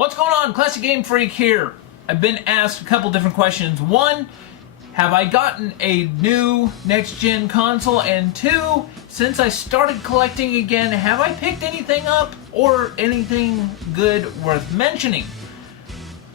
What's going on? ClassicGamePhreak here. I've been asked a couple different questions. One, have I gotten a new next-gen console? And two, since I started collecting again, have I picked anything up or anything good worth mentioning?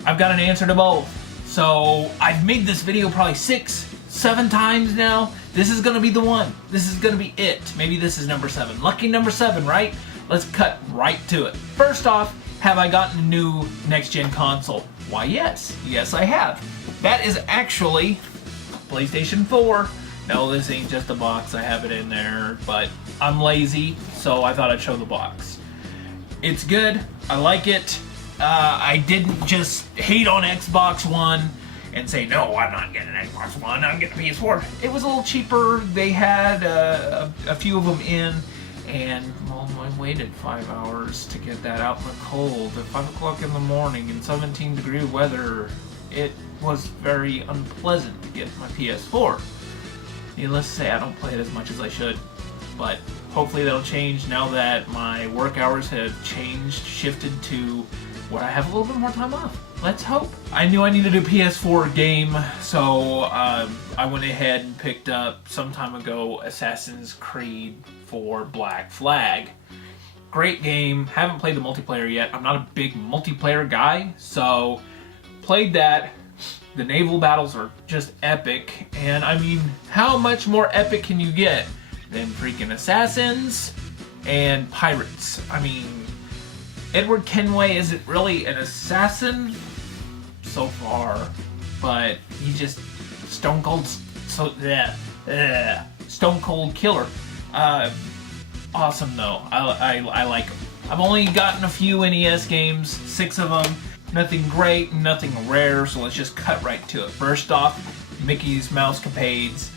I've got an answer to both. So I've made this video probably 6-7 times now. This is gonna be the one. This is gonna be it. Maybe this is number 7. Lucky number 7, right? Let's cut right to it. First off, have I gotten a new next-gen console? Why, yes. Yes, I have. That is actually PlayStation 4. No, this ain't just a box. I have it in there, but I'm lazy, so I thought I'd show the box. It's good. I like it. I didn't just hate on Xbox One and say, no, I'm not getting an Xbox One, I'm getting a PS4. It was a little cheaper. They had a few of them in, and well, I waited 5 hours to get that out in the cold at 5 o'clock in the morning in 17-degree weather. It was very unpleasant to get my PS4. Needless to say, I don't play it as much as I should, but hopefully that'll change now that my work hours have changed, shifted to where I have a little bit more time off. Let's hope. I knew I needed a PS4 game, so I went ahead and picked up some time ago Assassin's Creed 4 Black Flag. Great game. Haven't played the multiplayer yet. I'm not a big multiplayer guy, so played that. The naval battles are just epic, and I mean, how much more epic can you get than freaking assassins and pirates? I mean, Edward Kenway isn't really an assassin so far, but he's just stone cold, stone cold killer. Awesome though. I like him. I've only gotten a few NES games, 6 of them. Nothing great, nothing rare, so let's just cut right to it. First off, Mickey's Mousecapades.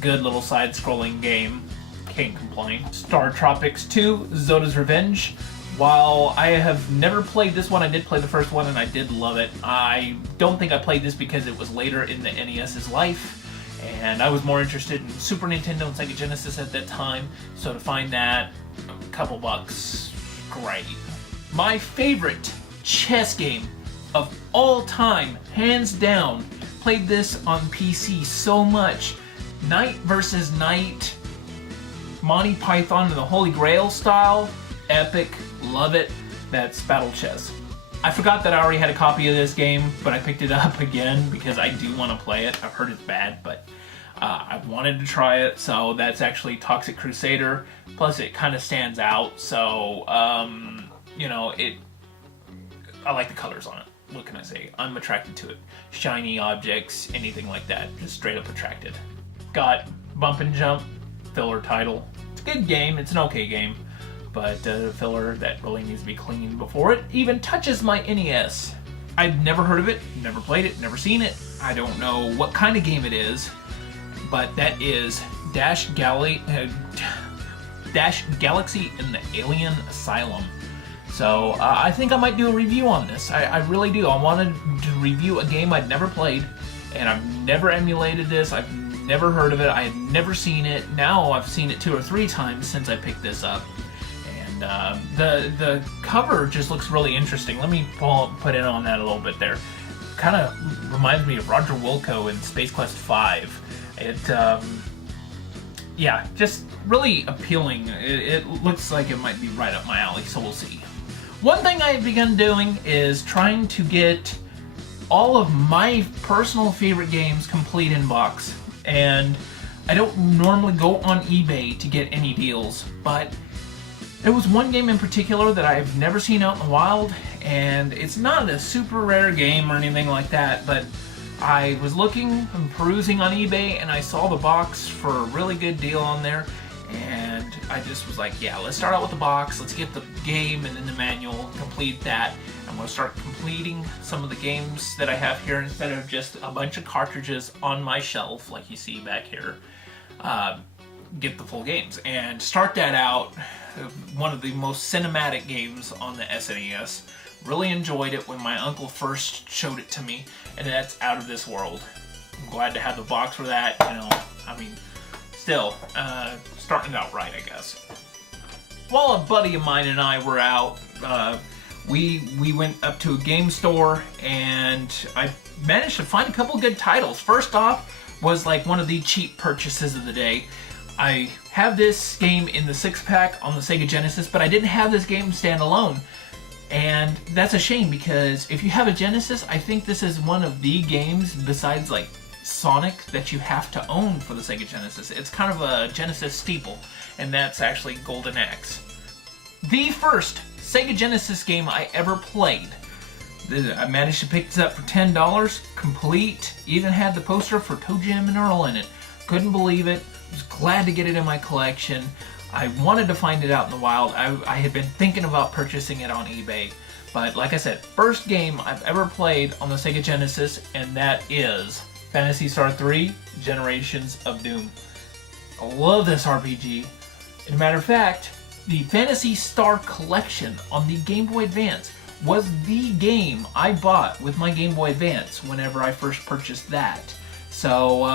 Good little side-scrolling game. Can't complain. Star Tropics 2, Zoda's Revenge. While I have never played this one, I did play the first one and I did love it. I don't think I played this because it was later in the NES's life, and I was more interested in Super Nintendo and Sega Genesis at that time, so to find that, a couple bucks, great. My favorite chess game of all time, hands down, played this on PC so much. Knight versus Knight, Monty Python and the Holy Grail style, epic, love it. That's Battle Chess. I forgot that I already had a copy of this game, but I picked it up again because I do want to play it. I've heard it's bad, but I wanted to try it, so that's actually Toxic Crusader. Plus it kind of stands out, so you know, I like the colors on it. What can I say? I'm attracted to it. Shiny objects, anything like that. Just straight up attracted. Got Bump and Jump, filler title. It's a good game. It's an okay game. But filler that really needs to be cleaned before it even touches my NES. I've never heard of it, never played it, never seen it. I don't know what kind of game it is. But that is Dash Galaxy in the Alien Asylum. So I think I might do a review on this. I really do. I wanted to review a game I'd never played, and I've never emulated this. I've never heard of it. I had never seen it. Now I've seen it 2 or 3 times since I picked this up. And the cover just looks really interesting. Let me put in on that a little bit there. Kind of reminds me of Roger Wilco in Space Quest 5. It, yeah, just really appealing. It looks like it might be right up my alley, so we'll see. One thing I've begun doing is trying to get all of my personal favorite games complete in box. And I don't normally go on eBay to get any deals, but there was one game in particular that I've never seen out in the wild, and it's not a super rare game or anything like that, but I was looking and perusing on eBay and I saw the box for a really good deal on there. And I just was like, yeah, let's start out with the box, let's get the game and then the manual, complete that. I'm going to start completing some of the games that I have here instead of just a bunch of cartridges on my shelf like you see back here. Get the full games and start that out. One of the most cinematic games on the SNES. Really enjoyed it when my uncle first showed it to me, and that's Out of This World. I'm glad to have the box for that, you know, I mean, still, starting out right, I guess. While a buddy of mine and I were out, we went up to a game store and I managed to find a couple good titles. First off was like one of the cheap purchases of the day. I have this game in the 6-pack on the Sega Genesis, but I didn't have this game standalone. And that's a shame, because if you have a Genesis, I think this is one of the games besides like Sonic that you have to own for the Sega Genesis. It's kind of a Genesis staple, and that's actually Golden Axe. The first Sega Genesis game I ever played. I managed to pick this up for $10, complete, even had the poster for Toe Jam and Earl in it. Couldn't believe it, was glad to get it in my collection. I wanted to find it out in the wild. I had been thinking about purchasing it on eBay. But like I said, first game I've ever played on the Sega Genesis, and that is Phantasy Star 3, Generations of Doom. I love this RPG. As a matter of fact, the Phantasy Star Collection on the Game Boy Advance was the game I bought with my Game Boy Advance whenever I first purchased that. So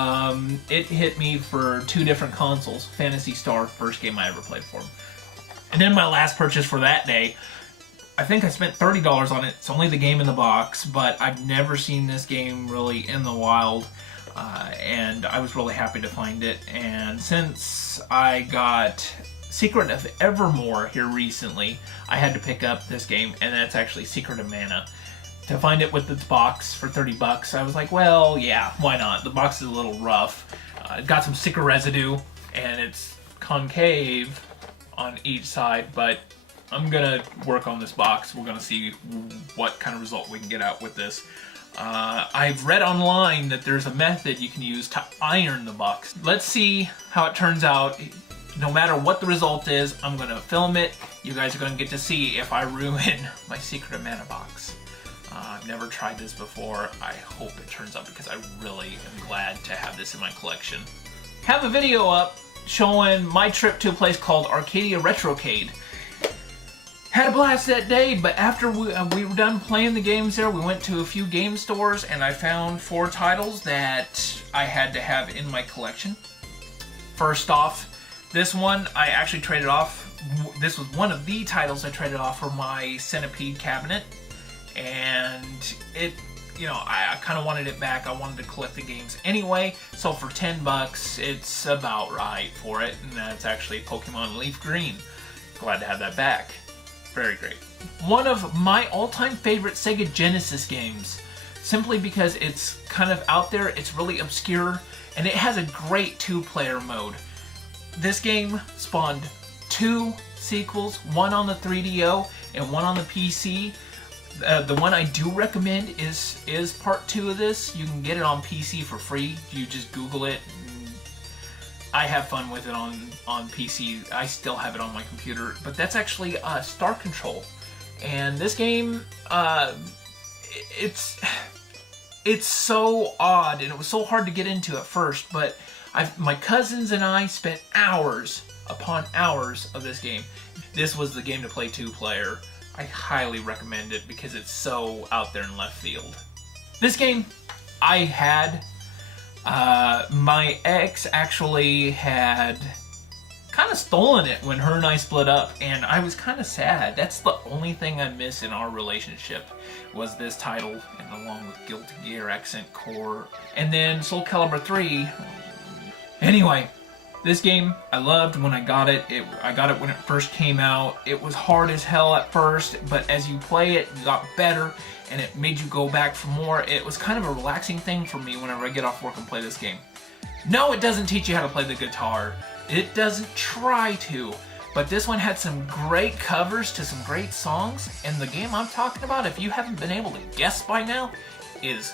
it hit me for 2 different consoles. Phantasy Star, first game I ever played for them. And then my last purchase for that day, I think I spent $30 on it. It's only the game in the box, but I've never seen this game really in the wild. And I was really happy to find it. And since I got Secret of Evermore here recently, I had to pick up this game, and that's actually Secret of Mana. To find it with its box for $30, I was like, well, yeah, why not? The box is a little rough. It got some sticker residue, and it's concave on each side, but I'm gonna work on this box. We're gonna see what kind of result we can get out with this. I've read online that there's a method you can use to iron the box. Let's see how it turns out. No matter what the result is, I'm gonna film it. You guys are gonna get to see if I ruin my Secret of Mana box. I've never tried this before. I hope it turns out, because I really am glad to have this in my collection. Have a video up showing my trip to a place called Arcadia Retrocade. Had a blast that day, but after we were done playing the games there, we went to a few game stores and I found 4 titles that I had to have in my collection. First off, this one I actually traded off. This was one of the titles I traded off for my Centipede cabinet. And it, you know, I kind of wanted it back. I wanted to collect the games anyway, so for $10, it's about right for it. And that's actually Pokemon Leaf Green. Glad to have that back. Very great. One of my all-time favorite Sega Genesis games, simply because it's kind of out there, it's really obscure, and it has a great 2-player mode. This game spawned 2 sequels, one on the 3DO and one on the PC. The one I do recommend is part 2 of this. You can get it on PC for free. You just Google it. I have fun with it on PC. I still have it on my computer. But that's actually Star Control. And this game, it's so odd, and it was so hard to get into at first. But my cousins and I spent hours upon hours of this game. This was the game to play 2-player. I highly recommend it because it's so out there in left field. This game I had, my ex actually had kind of stolen it when her and I split up, and I was kind of sad. That's the only thing I miss in our relationship, was this title, and along with Guilty Gear, Accent Core, and then Soul Calibur 3. Anyway, this game I loved when I got it. I got it when it first came out. It was hard as hell at first, but as you play it, it got better, and it made you go back for more. It was kind of a relaxing thing for me whenever I get off work and play this game. No, it doesn't teach you how to play the guitar. It doesn't try to, but this one had some great covers to some great songs, and the game I'm talking about, if you haven't been able to guess by now, is,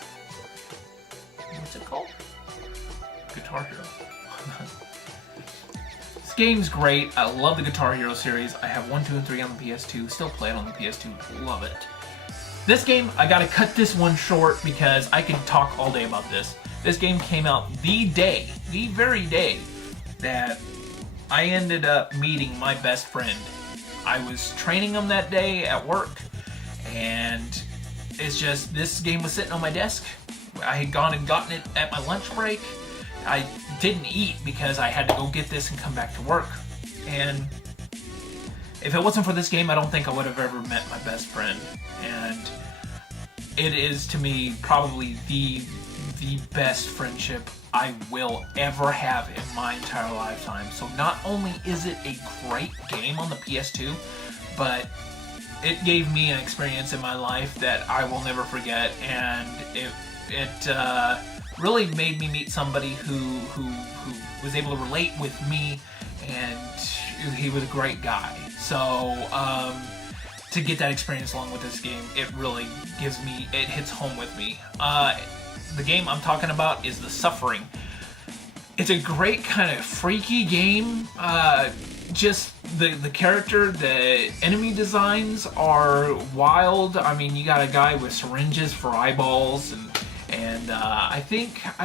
what's it called? Guitar Hero. This game's great. I love the Guitar Hero series. I have 1, 2, and 3 on the PS2. Still play it on the PS2. Love it. This game, I gotta cut this one short because I could talk all day about this. This game came out the very day that I ended up meeting my best friend. I was training him that day at work, and it's just, this game was sitting on my desk. I had gone and gotten it at my lunch break. I didn't eat because I had to go get this and come back to work. And If it wasn't for this game, I don't think I would have ever met my best friend. And it is, to me, probably the best friendship I will ever have in my entire lifetime. So not only is it a great game on the PS2, but it gave me an experience in my life that I will never forget, and it really made me meet somebody who was able to relate with me, and he was a great guy. So to get that experience along with this game, it really it hits home with me. The game I'm talking about is The Suffering. It's a great kind of freaky game. Just the character, the enemy designs are wild. I mean, you got a guy with syringes for eyeballs, and I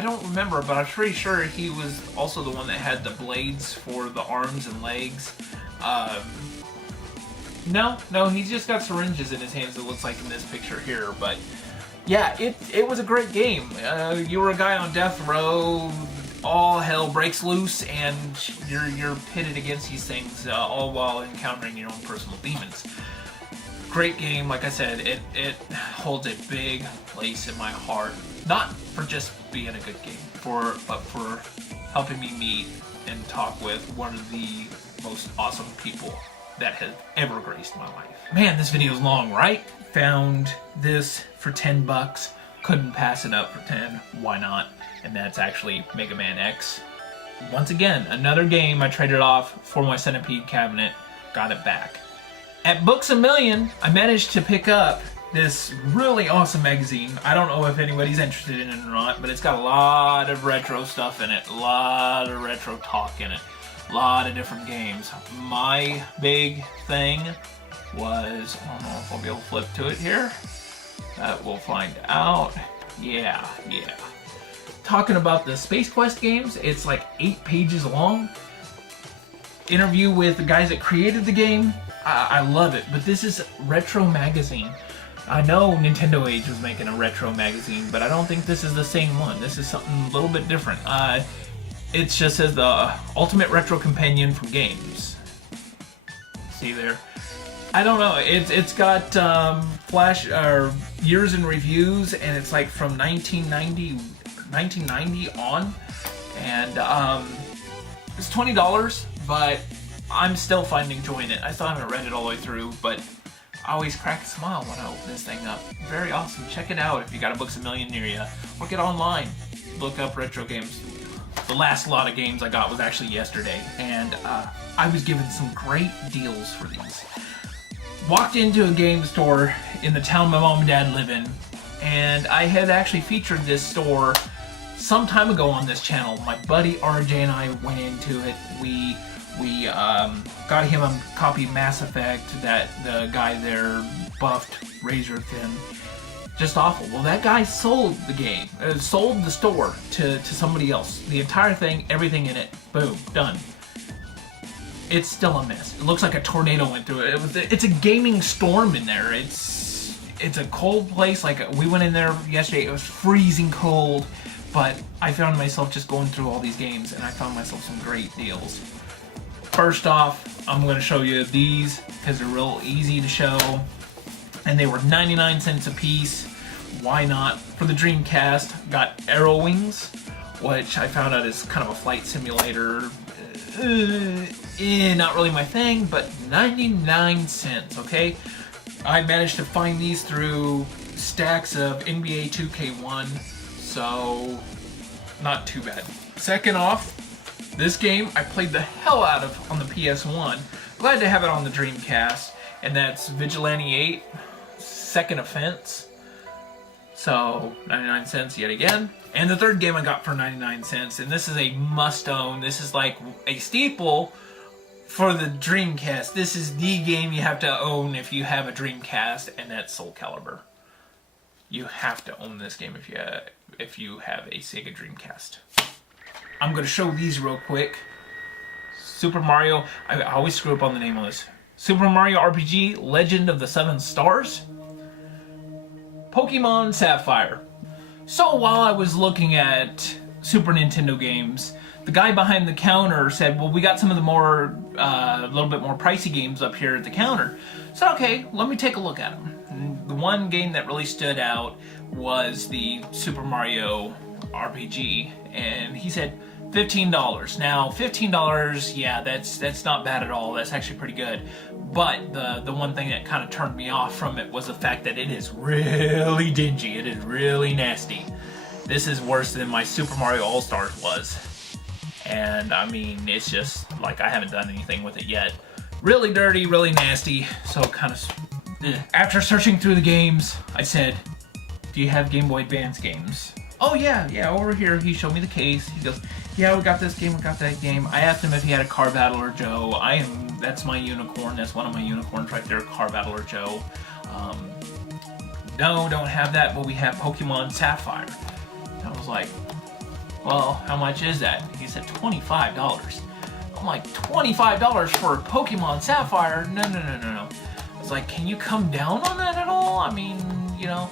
don't remember, but I'm pretty sure he was also the one that had the blades for the arms and legs. No, he's just got syringes in his hands, it looks like in this picture here, but yeah, it was a great game. You were a guy on death row, all hell breaks loose, and you're pitted against these things, all while encountering your own personal demons. Great game, like I said, it holds a big place in my heart. Not for just being a good game, but for helping me meet and talk with one of the most awesome people that has ever graced my life. Man, this video is long, right? Found this for 10 bucks. Couldn't pass it up for 10. Why not? And that's actually Mega Man X. Once again, another game I traded off for my Centipede cabinet. Got it back. At Books A Million, I managed to pick up this really awesome magazine. I don't know if anybody's interested in it or not, but it's got a lot of retro stuff in it. A lot of retro talk in it. A lot of different games. My big thing was, I don't know if I'll be able to flip to it here. We'll find out. Yeah. Talking about the Space Quest games, it's like 8 pages long. Interview with the guys that created the game. I love it, but this is Retro Magazine. I know Nintendo Age was making a retro magazine, but I don't think this is the same one. This is something a little bit different. It just says the ultimate retro companion for games. See there? I don't know. It's got flash or years in reviews, and it's like from 1990 on, and it's $20, but I'm still finding joy in it. I still haven't read it all the way through, but I always crack a smile when I open this thing up. Very awesome. Check it out if you got a Books A Million near you, or get online. Look up retro games. The last lot of games I got was actually yesterday, and I was given some great deals for these. Walked into a game store in the town my mom and dad live in, and I had actually featured this store some time ago on this channel. My buddy RJ and I went into it. We got him a copy of Mass Effect that the guy there buffed razor thin. Just awful. Well, that guy sold the game, sold the store to somebody else. The entire thing, everything in it, boom, done. It's still a mess. It looks like a tornado went through it. It's a gaming storm in there. It's a cold place. Like, we went in there yesterday. It was freezing cold, but I found myself just going through all these games, and I found myself some great deals. First off, I'm going to show you these because they're real easy to show. And they were 99 cents a piece. Why not? For the Dreamcast, got Arrow Wings, which I found out is kind of a flight simulator. Not really my thing, but 99 cents, okay? I managed to find these through stacks of NBA 2K1, so not too bad. Second off, this game I played the hell out of on the PS1. Glad to have it on the Dreamcast, and that's Vigilante 8. Second Offense. So 99 cents yet again. And the third game I got for 99 cents, and this is a must-own. This is like a staple for the Dreamcast. This is the game you have to own if you have a Dreamcast, and that's Soul Calibur. You have to own this game if you have a Sega Dreamcast. I'm going to show these real quick. Super Mario, I always screw up on the name of this. Super Mario RPG Legend of the Seven Stars. Pokemon Sapphire. So while I was looking at Super Nintendo games, the guy behind the counter said, well, we got some of the more, a little bit more pricey games up here at the counter. So, okay, let me take a look at them. And the one game that really stood out was the Super Mario RPG, and he said $15. Now, $15, yeah, that's not bad at all. That's actually pretty good. But the one thing that kind of turned me off from it was the fact that it is really dingy. It is really nasty. This is worse than my Super Mario All-Stars was. And I mean, it's just like I haven't done anything with it yet. Really dirty, really nasty. So kind of, after searching through the games, I said, do you have Game Boy Advance games? Oh yeah, over here. He showed me the case. He goes, yeah, we got this game, we got that game. I asked him if he had a Car Battler Joe. That's my unicorn. That's one of my unicorns right there, Car Battler Joe. No, don't have that, but we have Pokemon Sapphire. I was like, well, how much is that? He said $25. I'm like, $25 for a Pokemon Sapphire? No. I was like, can you come down on that at all? I mean, you know.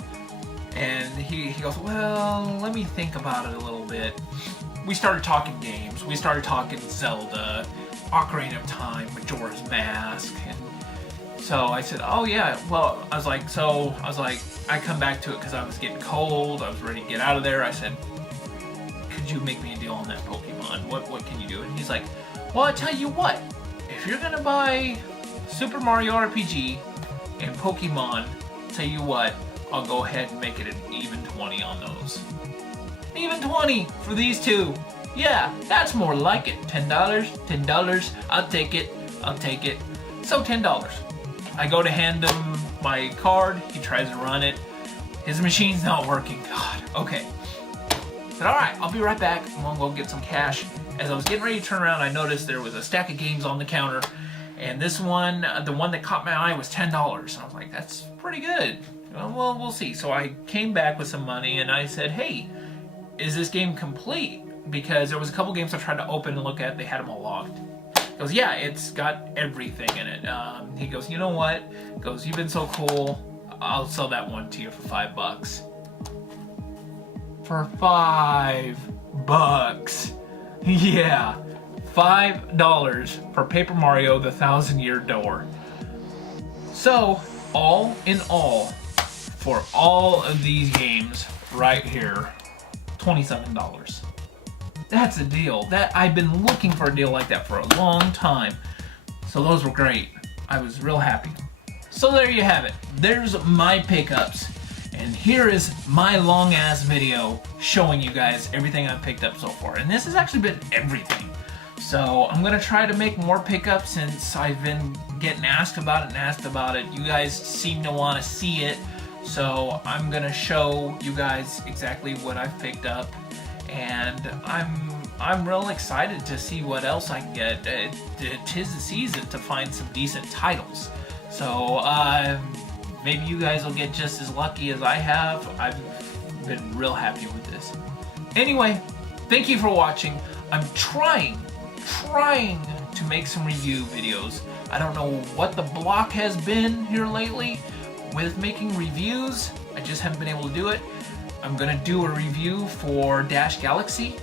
And he goes, well, let me think about it a little bit. We started talking games. We started talking Zelda, Ocarina of Time, Majora's Mask, and so I said, oh yeah, well, I was like, I come back to it because I was getting cold. I was ready to get out of there. I said, could you make me a deal on that Pokemon? What can you do? And he's like, well, I tell you what, if you're gonna buy Super Mario RPG and Pokemon, tell you what, I'll go ahead and make it an even 20 on those. Even 20 for these two. Yeah, that's more like it. $10, $10, I'll take it. So $10. I go to hand him my card, he tries to run it. His machine's not working, God, okay. I said, all right, I'll be right back. I'm gonna go get some cash. As I was getting ready to turn around, I noticed there was a stack of games on the counter, and this one, the one that caught my eye was $10. And I was like, that's pretty good. Well, we'll see. So I came back with some money, and I said, hey, is this game complete? Because there was a couple games I tried to open and look at, they had them all locked. He goes, yeah, it's got everything in it. He goes, you know what? He goes, you've been so cool, I'll sell that one to you for $5. For $5. Yeah, $5 for Paper Mario: The Thousand-Year Door. So, all in all, for all of these games right here, $27. That's a deal. I've been looking for a deal like that for a long time. So those were great. I was real happy. So there you have it. There's my pickups. And here is my long ass video showing you guys everything I've picked up so far. And this has actually been everything. So I'm gonna try to make more pickups since I've been getting asked about it. You guys seem to want to see it. So I'm gonna show you guys exactly what I've picked up. And I'm real excited to see what else I can get. Tis the season to find some decent titles. So maybe you guys will get just as lucky as I have. I've been real happy with this. Anyway, thank you for watching. I'm trying to make some review videos. I don't know what the block has been here lately with making reviews. I just haven't been able to do it. I'm gonna do a review for Dash Galaxy,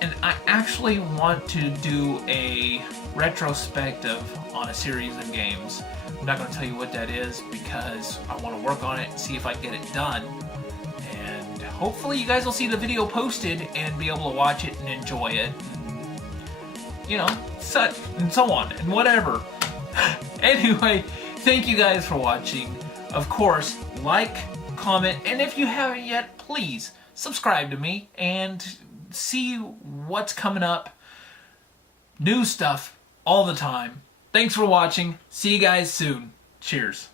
and I actually want to do a retrospective on a series of games. I'm not gonna tell you what that is because I want to work on it and see if I can get it done. And hopefully you guys will see the video posted and be able to watch it and enjoy it. And, you know, such and so on and whatever. Anyway, thank you guys for watching. Of course, like, comment, and if you haven't yet, please subscribe to me and see what's coming up. New stuff all the time. Thanks for watching. See you guys soon. Cheers.